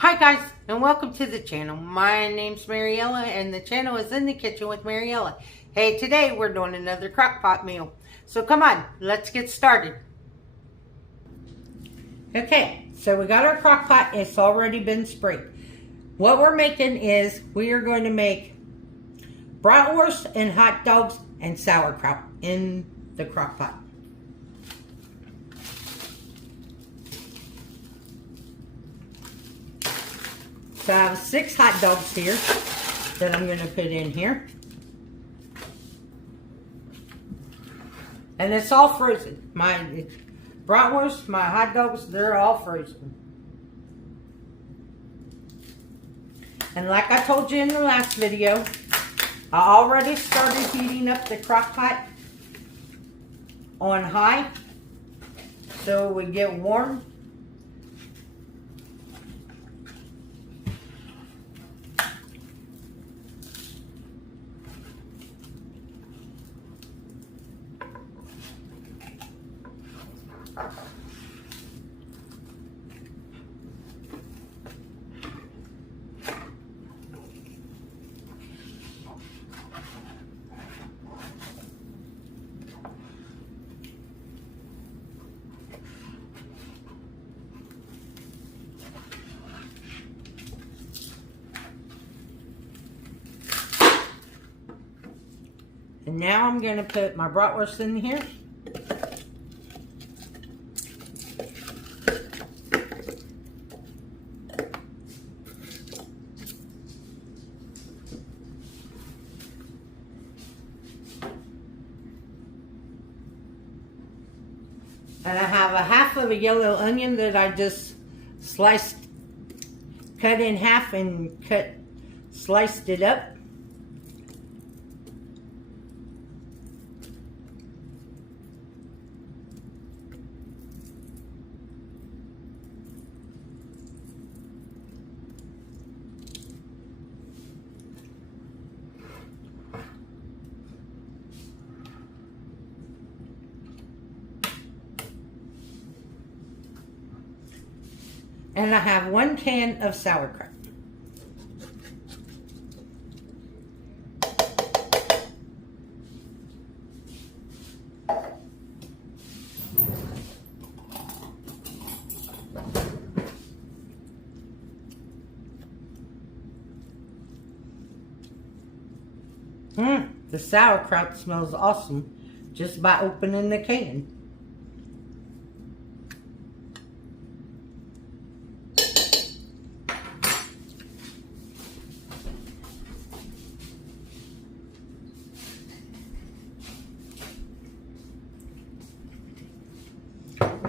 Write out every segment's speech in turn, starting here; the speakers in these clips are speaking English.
Hi guys, and welcome to the channel. My name's Mariella, and the channel is In the Kitchen with Mariella. Hey, today we're doing another crock-pot meal. So come on, let's get started. Okay, so we got our crock-pot. It's already been sprayed. What we're making is we are going to make bratwurst and hot dogs and sauerkraut in the crock-pot. So I have 6 hot dogs here that I'm going to put in here. And it's all frozen. My bratwurst, my hot dogs, they're all frozen. And like I told you in the last video, I already started heating up the crock pot on high so it would get warm. And now I'm going to put my bratwurst in here. And I have a half of a yellow onion that I just cut in half and sliced it up. And I have 1 can of sauerkraut. The sauerkraut smells awesome just by opening the can.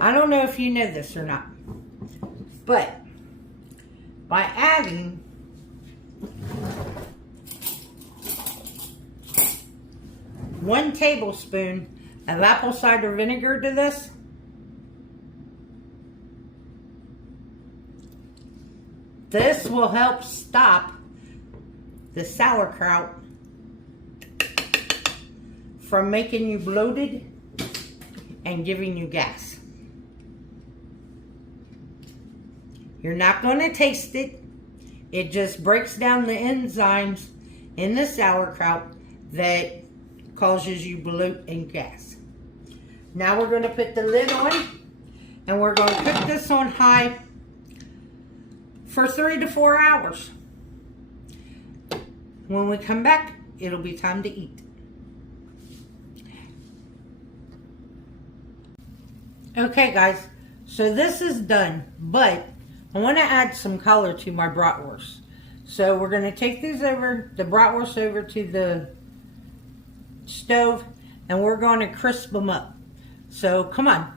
I don't know if you know this or not, but by adding one tablespoon of apple cider vinegar to this will help stop the sauerkraut from making you bloated and giving you gas. You're not going to taste it. It just breaks down the enzymes in the sauerkraut that causes you bloat and gas. Now we're going to put the lid on and we're going to cook this on high for 3 to 4 hours. When we come back, it'll be time to eat. Okay guys, so this is done, but I want to add some color to my bratwurst. So we're going to take the bratwurst over to the stove and we're going to crisp them up. So come on.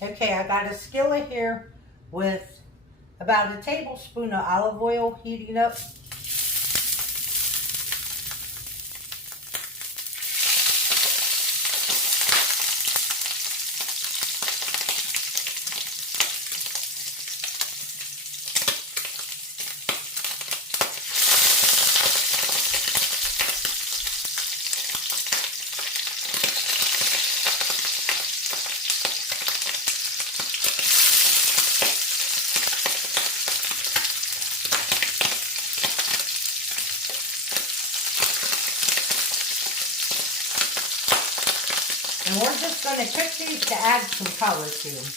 Okay, I got a skillet here with about a tablespoon of olive oil heating up. going to cook these to add some color to them.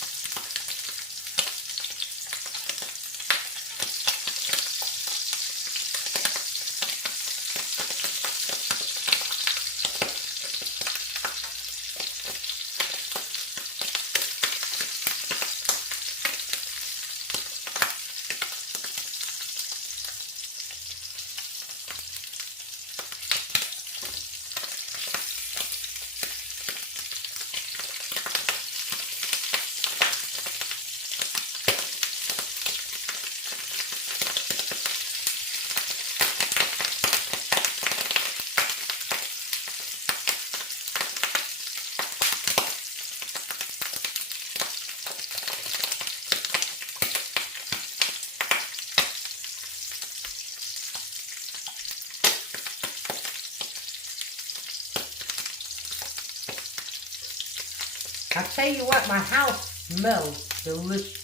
I tell you what, my house smells delicious.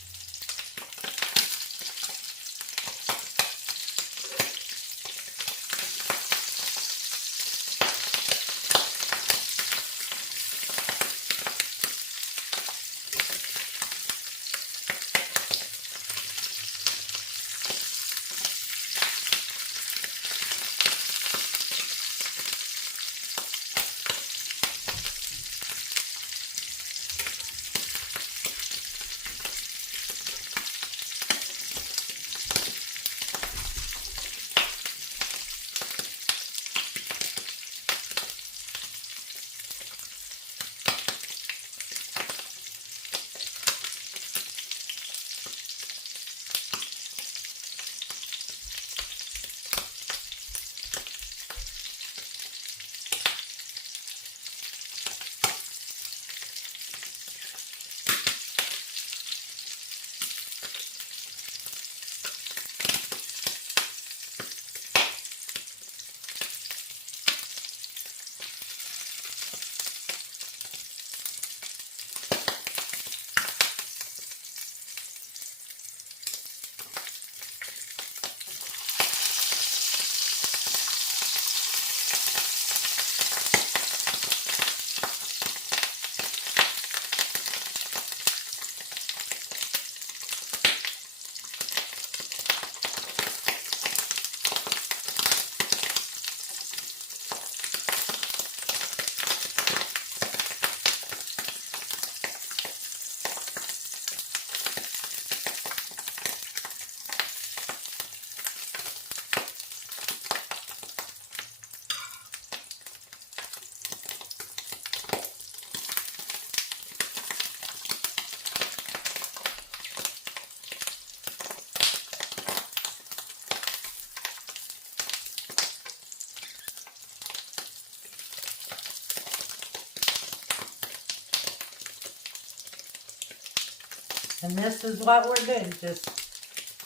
And this is what we're doing, just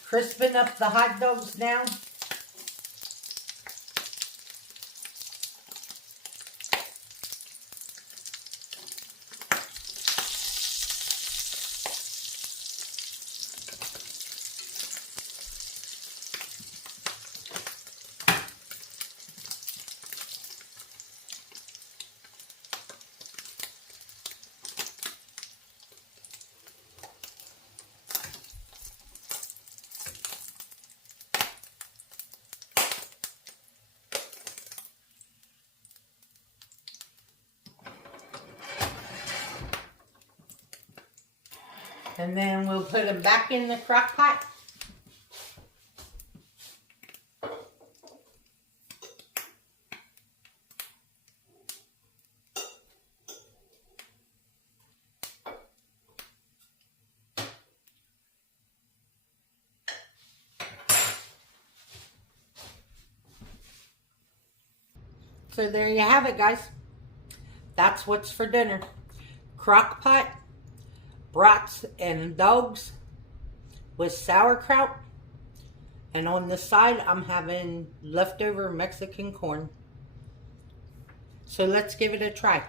crisping up the hot dogs now. And then we'll put them back in the crock pot. So there you have it, guys. That's what's for dinner. Crock-Pot, brats and dogs with sauerkraut. And on the side, I'm having leftover Mexican corn. So let's give it a try.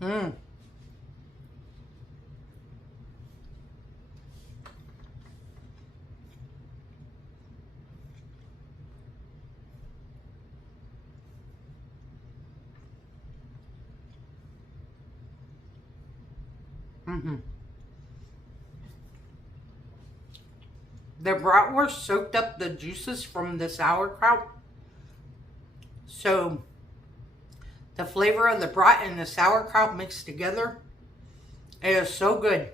Mmm. The bratwurst soaked up the juices from the sauerkraut. So the flavor of the brat and the sauerkraut mixed together, it is so good.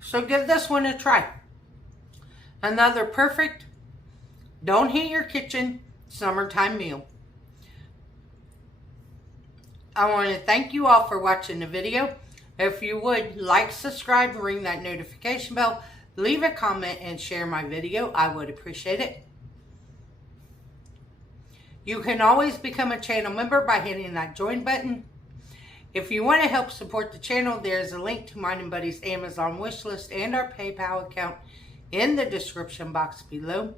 So give this one a try. Another perfect, don't heat your kitchen, summertime meal. I want to thank you all for watching the video. If you would, like, subscribe, ring that notification bell, leave a comment, and share my video. I would appreciate it. You can always become a channel member by hitting that join button. If you want to help support the channel, there's a link to mine and Buddy's Amazon wishlist and our PayPal account in the description box below.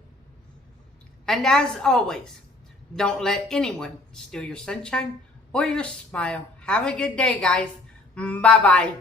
And as always, don't let anyone steal your sunshine or your smile. Have a good day, guys. Bye-bye.